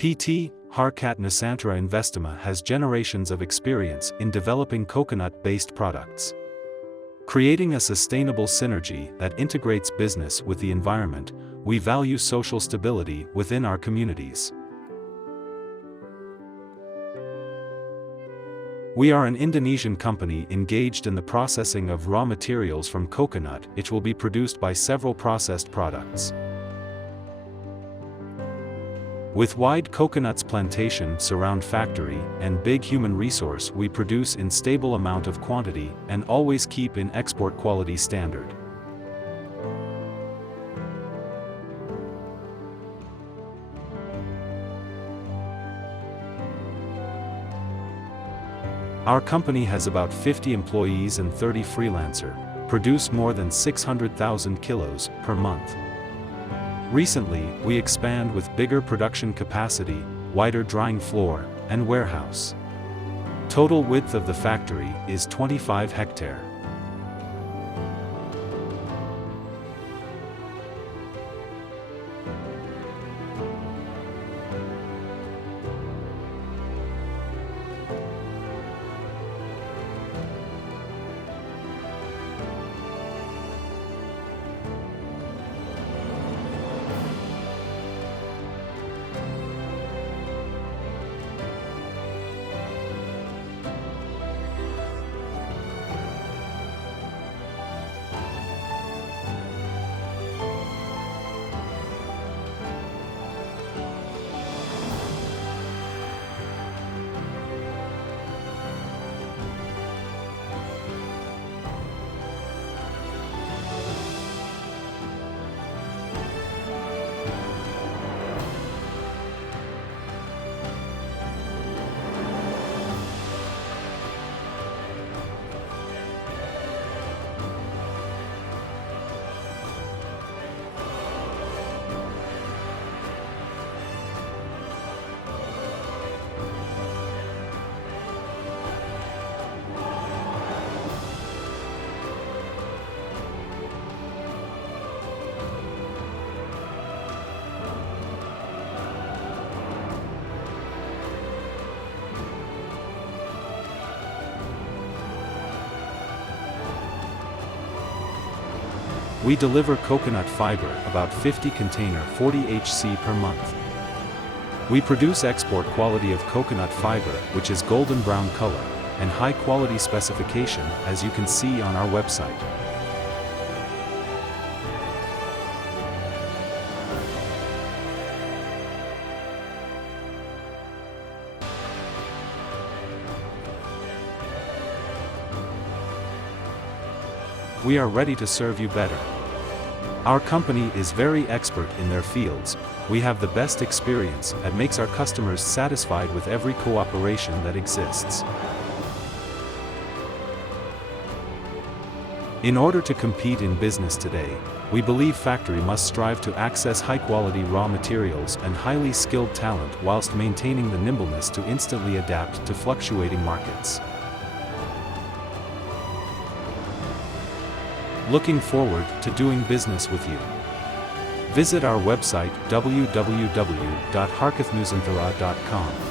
PT Harkat Nusantara Investama has generations of experience in developing coconut-based products. Creating a sustainable synergy that integrates business with the environment, we value social stability within our communities. We are an Indonesian company engaged in the processing of raw materials from coconut, which will be produced by several processed products. With wide coconuts plantation surround factory and big human resource, we produce in stable amount of quantity and always keep in export quality standard. Our company has about 50 employees and 30 freelancer, produce more than 600,000 kilos per month. Recently, we expand with bigger production capacity, wider drying floor, and warehouse. Total width of the factory is 25 hectares. We deliver coconut fiber about 50 container 40 HC per month. We produce export quality of coconut fiber, which is golden brown color, and high quality specification, as you can see on our website. We are ready to serve you better. Our company is very expert in their fields. We have the best experience that makes our customers satisfied with every cooperation that exists. In order to compete in business today, we believe factory must strive to access high-quality raw materials and highly skilled talent whilst maintaining the nimbleness to instantly adapt to fluctuating markets. Looking forward to doing business with you. Visit our website www.harkathnusantara.com.